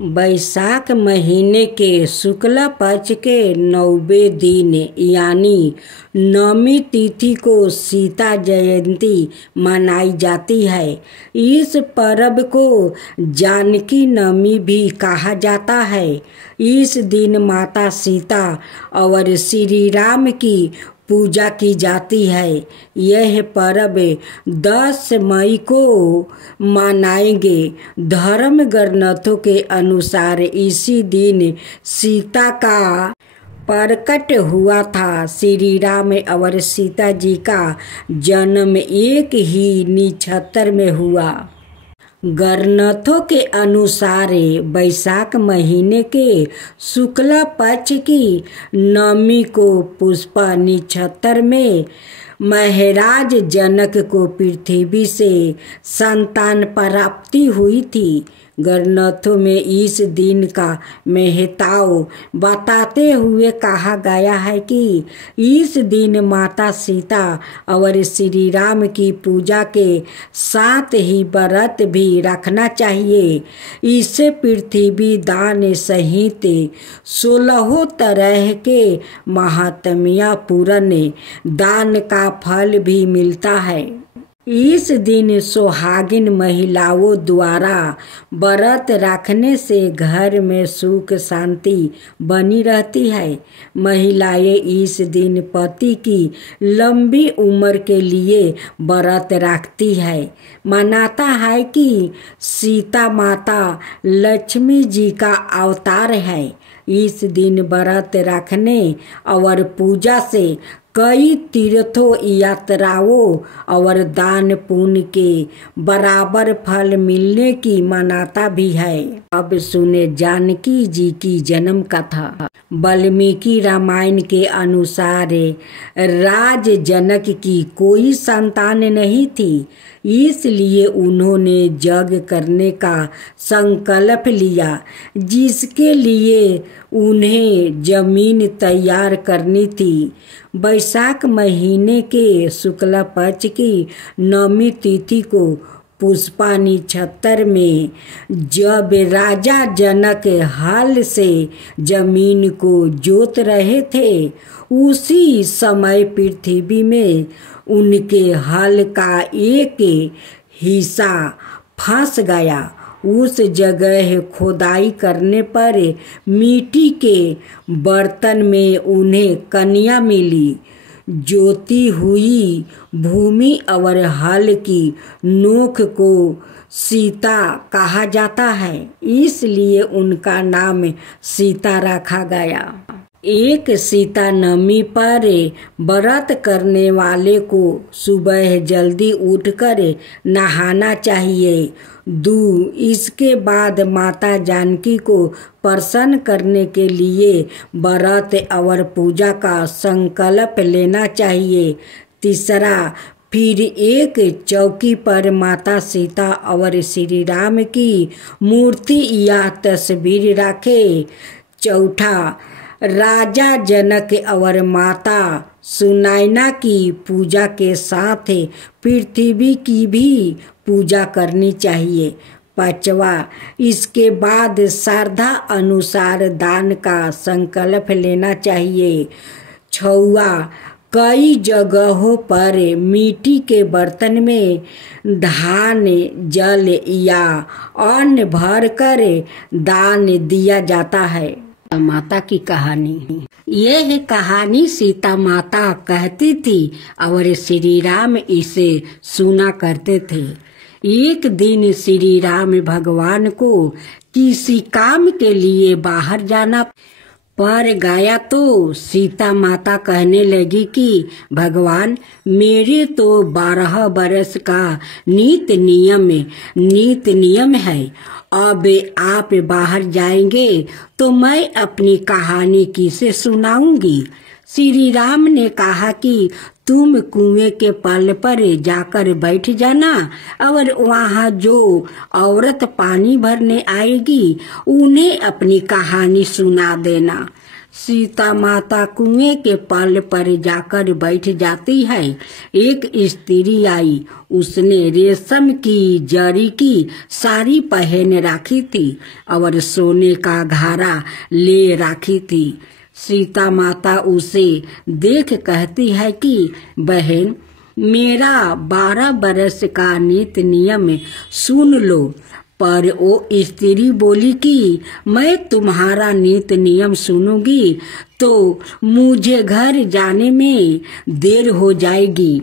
बैसाख महीने के शुक्ल पक्ष के 9वें दिन यानी नवमी तिथि को सीता जयंती मनाई जाती है। इस पर्व को जानकी नवमी भी कहा जाता है। इस दिन माता सीता और श्री राम की पूजा की जाती है। यह पर्व 10 मई को मनाएंगे। धर्म ग्रंथों के अनुसार इसी दिन सीता का प्रकट हुआ था। श्री राम और सीता जी का जन्म एक ही नक्षत्र में हुआ। ग्रंथों के अनुसार बैसाख महीने के शुक्ल पक्ष की नवमी को पुष्पा नक्षत्र में महाराज जनक को पृथ्वी से संतान प्राप्ति हुई थी। ग्रंथों में इस दिन का महत्व बताते हुए कहा गया है कि इस दिन माता सीता और श्री राम की पूजा के साथ ही व्रत भी रखना चाहिए। इससे पृथ्वी दान सहित 16 तरह के महात्म्य पूर्ण दान का फल भी मिलता है। इस दिन सुहागिन महिलाओं द्वारा व्रत रखने से घर में सुख शांति बनी रहती है। महिलाएं इस दिन पति की लंबी उम्र के लिए व्रत रखती है। मानता है कि सीता माता लक्ष्मी जी का अवतार है। इस दिन व्रत रखने और पूजा से कई तीर्थों यात्राओं और दान पुण्य के बराबर फल मिलने की मान्यता भी है। अब सुने जानकी जी की जन्म कथा। वाल्मीकि रामायण के अनुसार राज जनक की कोई संतान नहीं थी, इसलिए उन्होंने यज्ञ करने का संकल्प लिया, जिसके लिए उन्हें जमीन तैयार करनी थी। बैसाख महीने के शुक्ल पक्ष की नवमी तिथि को पुष्पा नक्षत्र में जब राजा जनक हल से जमीन को जोत रहे थे, उसी समय पृथ्वी में उनके हल का एक हिस्सा फंस गया। उस जगह खोदाई करने पर मिट्टी के बर्तन में उन्हें कन्या मिली। जोती हुई भूमि और हल की नोक को सीता कहा जाता है, इसलिए उनका नाम सीता रखा गया। एक सीता नवमी पर व्रत करने वाले को सुबह जल्दी उठकर नहाना चाहिए। 2. इसके बाद माता जानकी को प्रसन्न करने के लिए व्रत और पूजा का संकल्प लेना चाहिए। 3. फिर एक चौकी पर माता सीता और श्री राम की मूर्ति या तस्वीर रखे। 4. राजा जनक और माता सुनैना की पूजा के साथ पृथ्वी की भी पूजा करनी चाहिए। 5. इसके बाद श्रद्धा अनुसार दान का संकल्प लेना चाहिए। 6. कई जगहों पर मिट्टी के बर्तन में धान, जल या अन्न भरकर दान दिया जाता है। माता की कहानी। यह कहानी सीता माता कहती थी और श्री राम इसे सुना करते थे। एक दिन श्री राम भगवान को किसी काम के लिए बाहर जाना पर गया तो सीता माता कहने लगी कि भगवान, मेरे तो 12 बरस का नीत नियम है। अब आप बाहर जाएंगे तो मैं अपनी कहानी किसे सुनाऊंगी। श्री राम ने कहा कि तुम कुएं के पल पर जाकर बैठ जाना और वहाँ जो औरत पानी भरने आएगी उन्हें अपनी कहानी सुना देना। सीता माता कुएं के पल पर जाकर बैठ जाती है। एक स्त्री आई, उसने रेशम की जरी की साड़ी पहन रखी थी और सोने का घड़ा ले रखी थी। सीता माता उसे देख कहती है कि बहन, मेरा 12 बरस का नित नियम सुन लो। पर वो स्त्री बोली कि मैं तुम्हारा नित नियम सुनूंगी तो मुझे घर जाने में देर हो जाएगी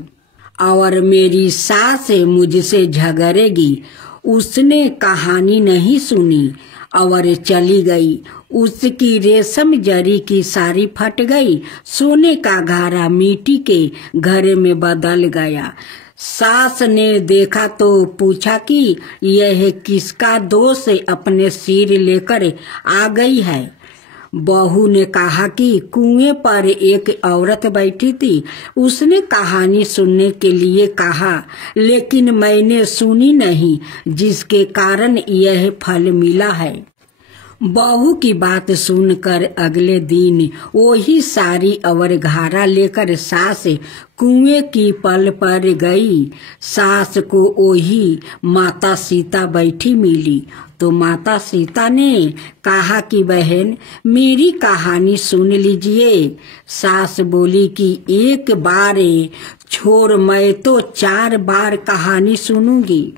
और मेरी सास मुझसे झगड़ेगी। उसने कहानी नहीं सुनी और चली गई। उसकी रेशम जरी की साड़ी फट गई, सोने का घड़ा मिट्टी के घड़े में बदल गया। सास ने देखा तो पूछा कि यह किसका दोष अपने सिर लेकर आ गई है। बहू ने कहा कि कुएं पर एक औरत बैठी थी, उसने कहानी सुनने के लिए कहा, लेकिन मैंने सुनी नहीं, जिसके कारण यह फल मिला है। बहू की बात सुनकर अगले दिन वही साड़ी और घड़ा लेकर सास कुएं की पल पर गई। सास को वही माता सीता बैठी मिली तो माता सीता ने कहा कि बहन, मेरी कहानी सुन लीजिए। सास बोली कि एक बार छोड़, मैं तो 4 बार कहानी सुनूंगी।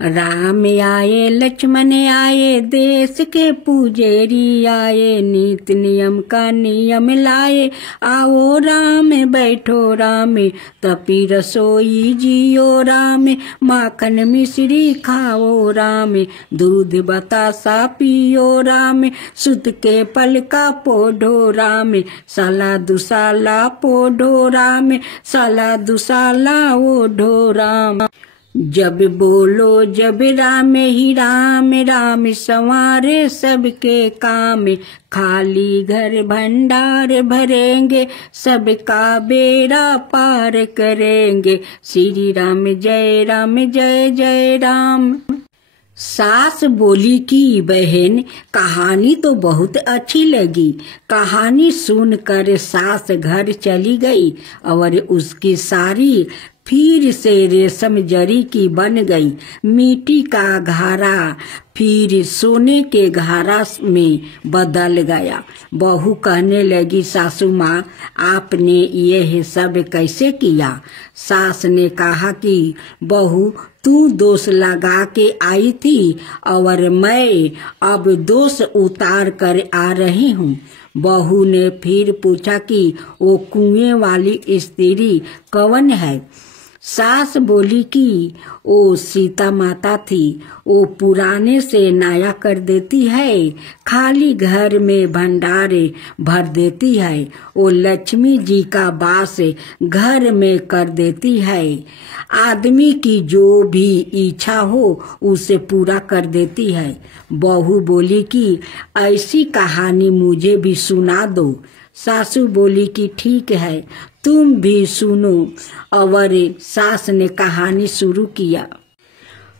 राम आए लक्ष्मण आए, देश के पुजेरी आए, नीति नियम का नियम लाए। आओ राम बैठो राम, तपी रसोई जियो राम, माखन मिश्री खाओ राम, दूध बतासा पियो राम, सुत के पल का पोढ़ो राम, साला दुसाला पोढ़ो राम, साला दुसाला ओढ़ो राम। जब बोलो जब राम ही राम, राम संवारे सबके काम, खाली घर भंडार भरेंगे, सबका बेड़ा पार करेंगे। श्री राम जय जय राम। सास बोली कि बहन, कहानी तो बहुत अच्छी लगी। कहानी सुनकर सास घर चली गई और उसकी सारी फिर से रेशम जरी की बन गई। मिट्टी का घड़ा फिर सोने के घड़ा में बदल गया। बहू कहने लगी, सासू माँ, आपने यह सब कैसे किया? सास ने कहा कि बहू, तू दोष लगा के आई थी और मैं अब दोष उतार कर आ रही हूँ। बहू ने फिर पूछा कि वो कुएं वाली स्त्री कौन है? सास बोली कि वो सीता माता थी, वो पुराने से नया कर देती है, खाली घर में भंडारे भर देती है, वो लक्ष्मी जी का वास घर में कर देती है, आदमी की जो भी इच्छा हो उसे पूरा कर देती है। बहू बोली कि ऐसी कहानी मुझे भी सुना दो। सासू बोली कि ठीक है, तुम भी सुनो। और सास ने कहानी शुरू किया।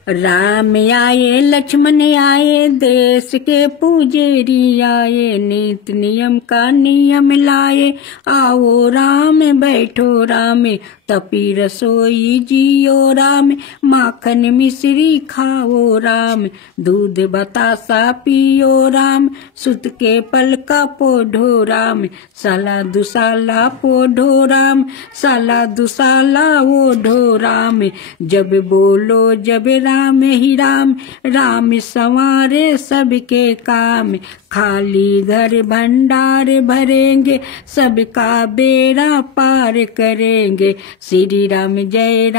राम आए लक्ष्मण आए, देश के पुजेरी आए, नीति नियम का नियम लाए। आओ राम बैठो राम, तपी रसोई जियो राम, माखन मिश्री खाओ राम, दूध बतासा पियो राम, सुत के पल का पोढ़ो राम, साला दुसाला पोढ़ो राम, साला दुसाला ओढ़ो राम। जब बोलो जब राम ही राम, राम संवारे सबके काम, खाली घर भंडार भरेंगे, सबका बेड़ा पार करेंगे। श्री राम जय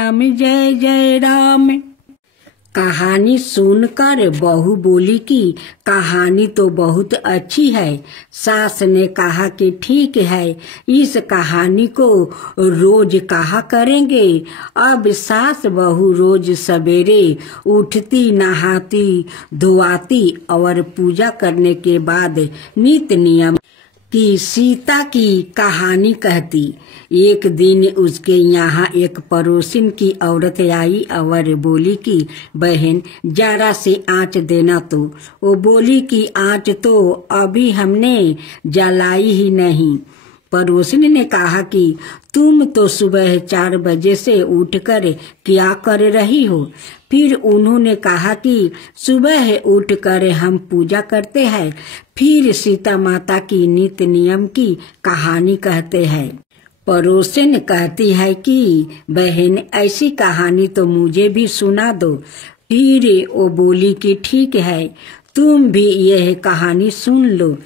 जय राम। कहानी सुनकर बहू बोली कि कहानी तो बहुत अच्छी है। सास ने कहा कि ठीक है, इस कहानी को रोज कहा करेंगे। अब सास बहू रोज सवेरे उठती, नहाती धोआती और पूजा करने के बाद नित्य नियम कि सीता की कहानी कहती। एक दिन उसके यहाँ एक पड़ोसिन की औरत आई और बोली कि बहन जरा से आँच देना। तो वो बोली कि आँच तो अभी हमने जलाई ही नहीं। पड़ोसिन ने कहा कि तुम तो सुबह 4 बजे से उठकर क्या कर रही हो। फिर उन्होंने कहा कि सुबह उठकर हम पूजा करते हैं, फिर सीता माता की नित्य नियम की कहानी कहते हैं। पड़ोसिन कहती है कि बहन ऐसी कहानी तो मुझे भी सुना दो। फिर वो बोली कि ठीक है, तुम भी यह कहानी सुन लो।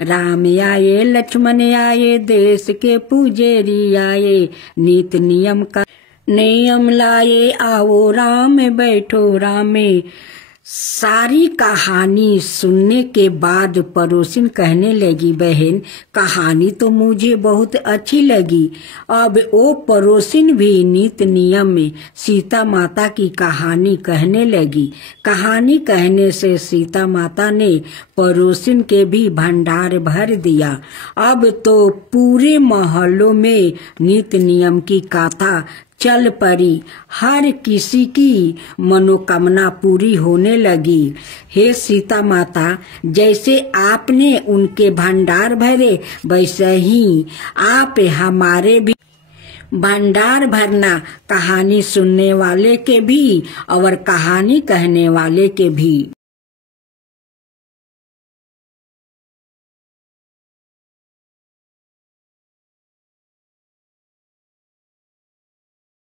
राम आए लक्ष्मण आए, देश के पुजेरी आए, नित नियम का नियम लाए, आओ राम बैठो राम में। सारी कहानी सुनने के बाद पड़ोसिन कहने लगी बहन कहानी तो मुझे बहुत अच्छी लगी। अब वो पड़ोसिन भी नित्य नियम में सीता माता की कहानी कहने लगी। कहानी कहने से सीता माता ने पड़ोसिन के भी भंडार भर दिया। अब तो पूरे मोहल्लों में नित्य नियम की गाथा चल पड़ी। हर किसी की मनोकामना पूरी होने लगी। हे सीता माता, जैसे आपने उनके भंडार भरे वैसे ही आप हमारे भी भंडार भरना, कहानी सुनने वाले के भी और कहानी कहने वाले के भी।